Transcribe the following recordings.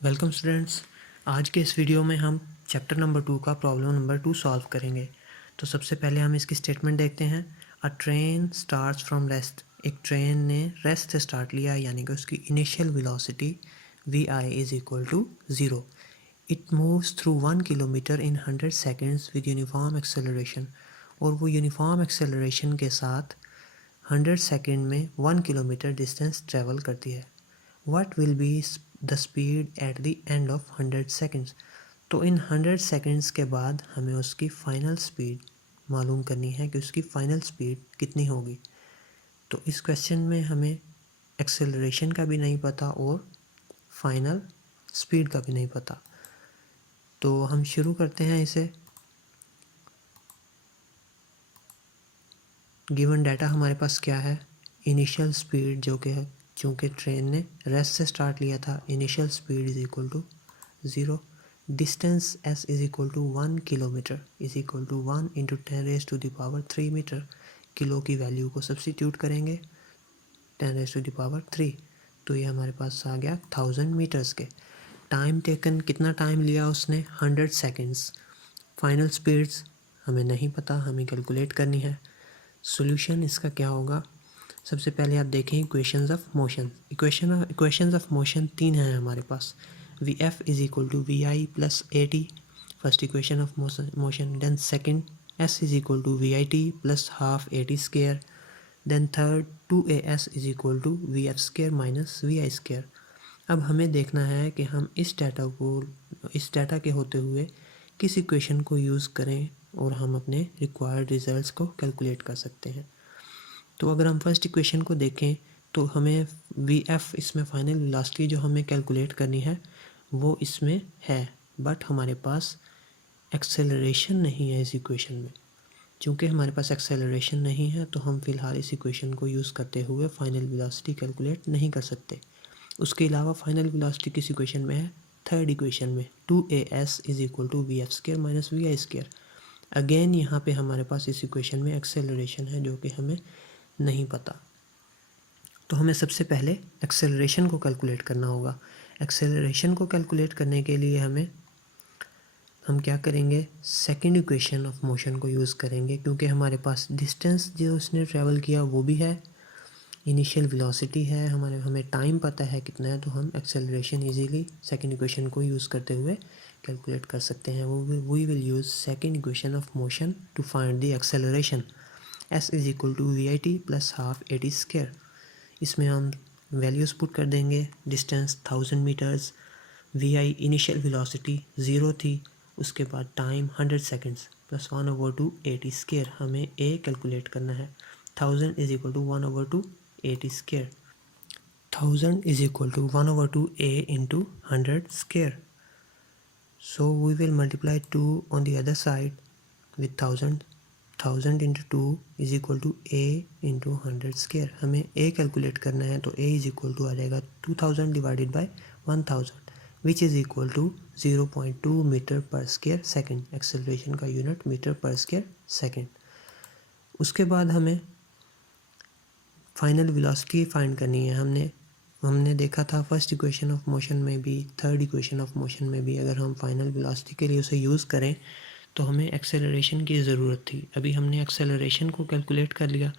Welcome students. आज के इस वीडियो में हम चैप्टर नंबर 2 का प्रॉब्लम नंबर 2 सॉल्व करेंगे। तो सबसे पहले हम इसकी स्टेटमेंट देखते हैं। A train starts from rest. एक ट्रेन ने रेस्ट से स्टार्ट लिया, यानी कि उसकी initial velocity V I is equal to 0। It moves through 1 kilometre in 100 seconds with uniform acceleration. और वो यूनिफॉर्म एक्सेलरेशन के साथ 100 सेकेंड में 1 किलोमीटर डिस्टेंस ट्रेवल करती है। What will be the speed at the end of 100 seconds? तो इन 100 seconds के बाद हमें उसकी फ़ाइनल स्पीड मालूम करनी है कि उसकी फ़ाइनल स्पीड कितनी होगी। तो इस क्वेश्चन में हमें एक्सेलरेशन का भी नहीं पता और फाइनल स्पीड का भी नहीं पता। तो हम शुरू करते हैं इसे। गिवन डाटा हमारे पास क्या है? इनिशियल स्पीड जो कि है, चूँकि ट्रेन ने रेस्ट से स्टार्ट लिया था, initial speed is equal to 0। Distance s is equal to 1 kilometre is equal to 1 into 10 raise to the power 3 metre. Kilo की वैल्यू को सब्सटीट्यूट करेंगे 10 रेज टू द पावर 3, तो ये हमारे पास आ गया 1000 मीटर्स के। टाइम टेकन, कितना टाइम लिया उसने? 100 सेकेंड्स। फाइनल स्पीड्स हमें नहीं पता, हमें कैलकुलेट करनी है। सॉल्यूशन इसका क्या होगा? सबसे पहले आप देखें equations of motion. Equations of motion 3 हैं हमारे पास। V F is equal to V I plus A T, first equation of motion. Then second, S is equal to V I T plus half A T square. Then third, 2as is equal to V F square minus V I square. अब हमें देखना है कि हम इस data के होते हुए किस इक्वेशन को यूज़ करें और हम अपने रिक्वायर्ड रिजल्ट्स को कैलकुलेट कर सकते हैं। तो अगर हम फर्स्ट इक्वेशन को देखें तो हमें वी एफ, इसमें फाइनल वेलोसिटी जो हमें कैलकुलेट करनी है वो इसमें है, बट हमारे पास एक्सेलरेशन नहीं है इस इक्वेशन में। चूँकि हमारे पास एक्सेलरेशन नहीं है तो हम फ़िलहाल इस इक्वेशन को यूज़ करते हुए फाइनल वेलोसिटी कैलकुलेट नहीं कर सकते। उसके अलावा फाइनल वेलोसिटी किस इक्वेशन में है? थर्ड इक्वेशन में, 2as is equal to V F square minus V I square. Again यहाँ पे हमारे पास इस इक्वेशन में एक्सेलरेशन है जो कि हमें नहीं पता। तो हमें सबसे पहले एक्सेलरेशन को कैलकुलेट करना होगा। एक्सेलरेशन को कैलकुलेट करने के लिए हम क्या करेंगे? सेकंड इक्वेशन ऑफ मोशन को यूज़ करेंगे, क्योंकि हमारे पास डिस्टेंस जो उसने ट्रैवल किया वो भी है, इनिशियल वेलोसिटी है, हमें टाइम पता है कितना है, तो हम एक्सेलरेशन इजीली सेकंड इक्वेशन को यूज़ करते हुए कैलकुलेट कर सकते हैं। We will use second equation of motion to find the acceleration. S is equal to V I T plus half A T square. इसमें हम वैल्यूज़ पुट कर देंगे। Distance 1000 metres, V I initial velocity 0 थी, उसके बाद time 100 seconds plus 1/2 A T square. हमें A calculate करना है। 1000 is equal to 1/2 A T square. 1000 is equal to 1/2 a into 100 square. So we will multiply 2 on the other side with 1000. 1000 into 2 is equal to a into 100 square. हमें a calculate करना है, तो a is equal to आ जाएगा 2000 divided by 1000 which is equal to 0.2 metre per square second. Acceleration का unit metre per square second. उसके बाद हमें final velocity find करनी है। हमने देखा था फर्स्ट इक्वेशन ऑफ मोशन में भी, थर्ड इक्वेशन ऑफ मोशन में भी, अगर हम फाइनल वेलोसिटी के लिए उसे यूज़ करें तो हमें एक्सेलरेशन की ज़रूरत थी। अभी हमने एक्सेलरेशन को कैलकुलेट कर लिया,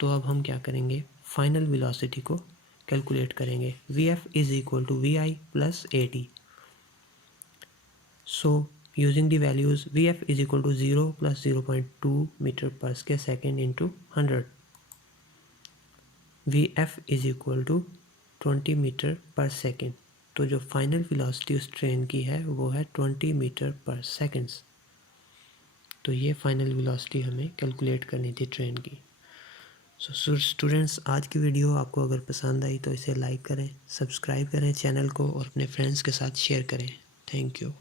तो अब हम क्या करेंगे? फाइनल वेलोसिटी को कैलकुलेट करेंगे। V F is equal to V I plus A T. So using the values, V F is equal to 0 plus 0.2 metre per square second into 100। V F is equal to 20 metre per second. तो जो final velocity उस train की है वो है 20 metre पर seconds. तो ये फाइनल वेलोसिटी हमें कैलकुलेट करनी थी ट्रेन की। सो स्टूडेंट्स, आज की वीडियो आपको अगर पसंद आई तो इसे लाइक करें, सब्सक्राइब करें चैनल को और अपने फ्रेंड्स के साथ शेयर करें। Thank you.